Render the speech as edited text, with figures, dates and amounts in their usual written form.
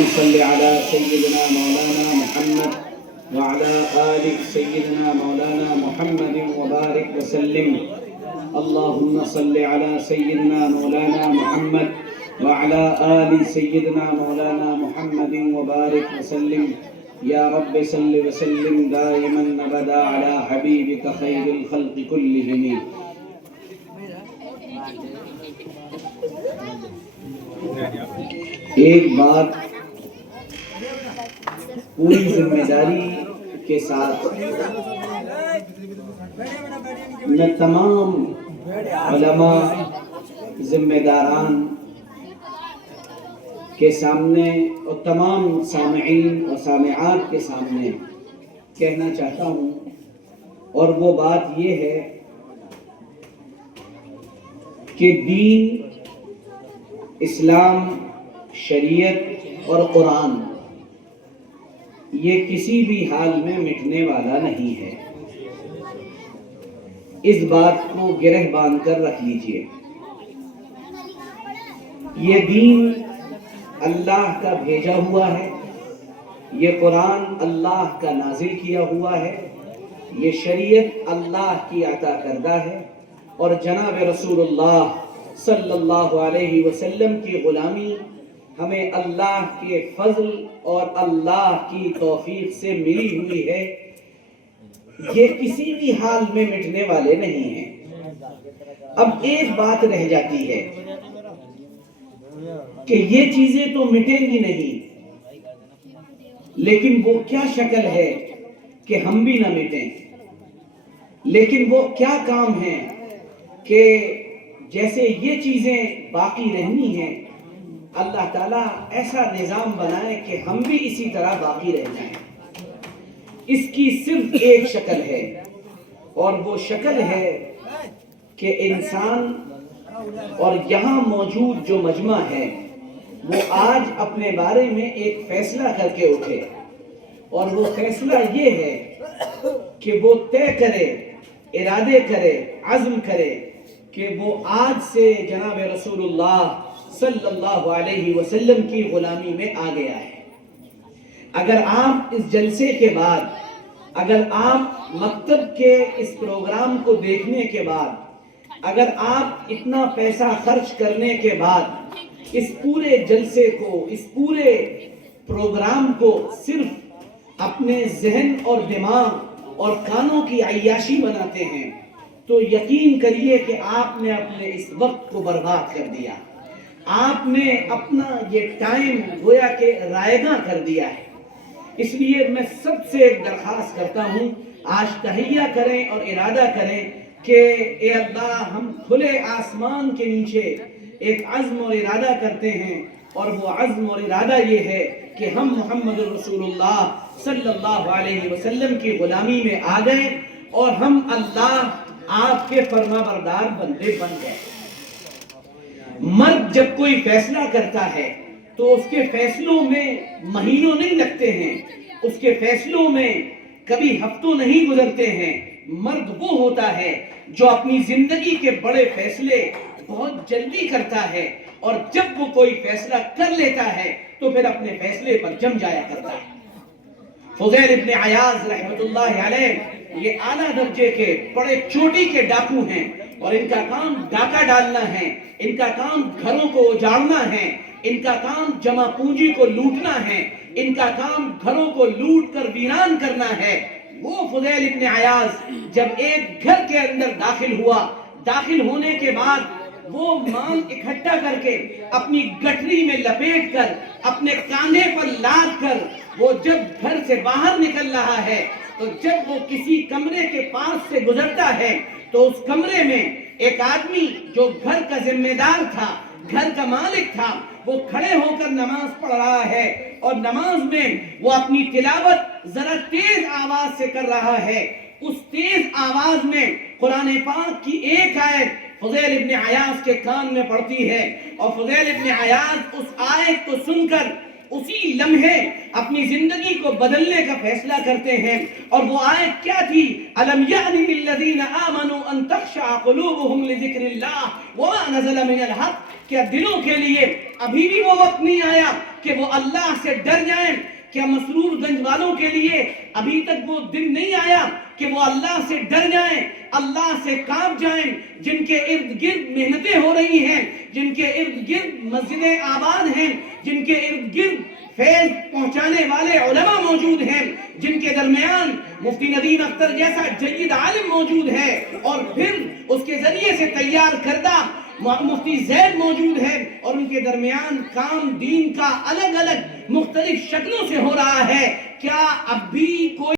اللهم صل على سيدنا مولانا محمد وعلى آل سيدنا مولانا محمد وبارك وسلم. اللهم صل على سيدنا مولانا محمد وعلى آل سيدنا مولانا محمد وبارك وسلم. يا رب صل وسلم دائما أبدا على حبيبك خير الخلق كلهم. ایک بات پوری ذمہ داری کے ساتھ میں تمام علماء ذمہ داران کے سامنے اور تمام سامعین اور سامعات کے سامنے کہنا چاہتا ہوں، اور وہ بات یہ ہے کہ دین، اسلام، شریعت اور قرآن یہ کسی بھی حال میں مٹنے والا نہیں ہے. اس بات کو گرہ باندھ کر رکھ لیجئے. یہ دین اللہ کا بھیجا ہوا ہے، یہ قرآن اللہ کا نازل کیا ہوا ہے، یہ شریعت اللہ کی عطا کردہ ہے، اور جناب رسول اللہ صلی اللہ علیہ وسلم کی غلامی ہمیں اللہ کے فضل اور اللہ کی توفیق سے ملی ہوئی ہے. یہ کسی بھی حال میں مٹنے والے نہیں ہیں. اب ایک بات رہ جاتی ہے کہ یہ چیزیں تو مٹیں گی نہیں، لیکن وہ کیا شکل ہے کہ ہم بھی نہ مٹیں؟ لیکن وہ کیا کام ہے کہ جیسے یہ چیزیں باقی رہنی ہیں، اللہ تعالیٰ ایسا نظام بنائے کہ ہم بھی اسی طرح باقی رہ جائیں. اس کی صرف ایک شکل ہے، اور وہ شکل ہے کہ انسان اور یہاں موجود جو مجمع ہے وہ آج اپنے بارے میں ایک فیصلہ کر کے اٹھے، اور وہ فیصلہ یہ ہے کہ وہ طے کرے، ارادے کرے، عزم کرے کہ وہ آج سے جناب رسول اللہ صلی اللہ علیہ وسلم کی غلامی میں آ گیا ہے. اگر آپ اس جلسے کے بعد، اگر آپ مکتب کے اس پروگرام کو دیکھنے کے بعد، اگر آپ اتنا پیسہ خرچ کرنے کے بعد اس پورے جلسے کو، اس پورے پروگرام کو صرف اپنے ذہن اور دماغ اور کانوں کی عیاشی بناتے ہیں، تو یقین کریے کہ آپ نے اپنے اس وقت کو برباد کر دیا. آپ نے اپنا یہ ٹائم گویا کہ رائگاں کر دیا ہے. اس لیے میں سب سے ایک درخواست کرتا ہوں، آج تہیہ کریں اور ارادہ کریں کہ اے اللہ، ہم کھلے آسمان کے نیچے ایک عزم اور ارادہ کرتے ہیں، اور وہ عزم اور ارادہ یہ ہے کہ ہم محمد رسول اللہ صلی اللہ علیہ وسلم کی غلامی میں آ گئے، اور ہم اللہ آپ کے فرما بردار بندے بن گئے. مرد جب کوئی فیصلہ کرتا ہے تو اس کے فیصلوں میں مہینوں نہیں لگتے ہیں، اس کے فیصلوں میں کبھی ہفتوں نہیں گزرتے ہیں. مرد وہ ہوتا ہے جو اپنی زندگی کے بڑے فیصلے بہت جلدی کرتا ہے، اور جب وہ کوئی فیصلہ کر لیتا ہے تو پھر اپنے فیصلے پر جم جایا کرتا ہے. فضیل ابن عیاض رحمت اللہ علیہ یہ اعلیٰ درجے کے بڑے چوٹی کے ڈاکو ہیں، اور ان کا کام ڈاکہ ڈالنا ہے، ان کا کام گھروں کو اجاڑنا ہے، ان کا کام جمع پونجی کو لوٹنا ہے، ان کا کام گھروں کو لوٹ کر ویران کرنا ہے. وہ فضیل ابن عیاض جب ایک گھر کے اندر داخل ہوا، داخل ہونے کے بعد وہ مال اکٹھا کر کے اپنی گٹری میں لپیٹ کر اپنے کاندھے پر لاد کر وہ جب گھر سے باہر نکل رہا ہے، تو جب وہ کسی کمرے کے پاس سے گزرتا ہے تو اس کمرے میں ایک آدمی جو گھر کا ذمہ دار تھا، گھر کا مالک تھا، وہ کھڑے ہو کر نماز پڑھ رہا ہے، اور نماز میں وہ اپنی تلاوت ذرا تیز آواز سے کر رہا ہے. اس تیز آواز میں قرآن پاک کی ایک آیت فضیل ابن عیاض کے کان میں پڑتی ہے، اور فضیل ابن عیاض اس آیت کو سن کر اسی لمحے اپنی زندگی کو بدلنے کا فیصلہ کرتے ہیں. اور وہ آیت کیا تھی؟ الم یعن للذین آمنوا ان تخشع قلوبهم لذکر اللہ وما نزل من الحق. کیا دلوں کے لیے ابھی بھی وہ وقت نہیں آیا کہ وہ اللہ سے ڈر جائیں؟ کیا مسرور گنج والوں کے لیے ابھی تک وہ دن نہیں آیا کہ وہ اللہ سے ڈر جائیں، اللہ سے کانپ جائیں؟ جن کے ارد گرد محنتیں ہو رہی ہیں، جن کے ارد گرد مسجدیں آباد ہیں، جن کے ارد گرد فیض پہنچانے والے علماء موجود ہیں، جن کے درمیان مفتی ندیم اختر جیسا جید عالم موجود ہے، اور پھر اس کے ذریعے سے تیار کردہ مفتی زید موجود ہے، اور ان کے درمیان کام دین کا الگ الگ مختلف شکلوں سے ہو رہا ہے. کیا اب بھی کوئی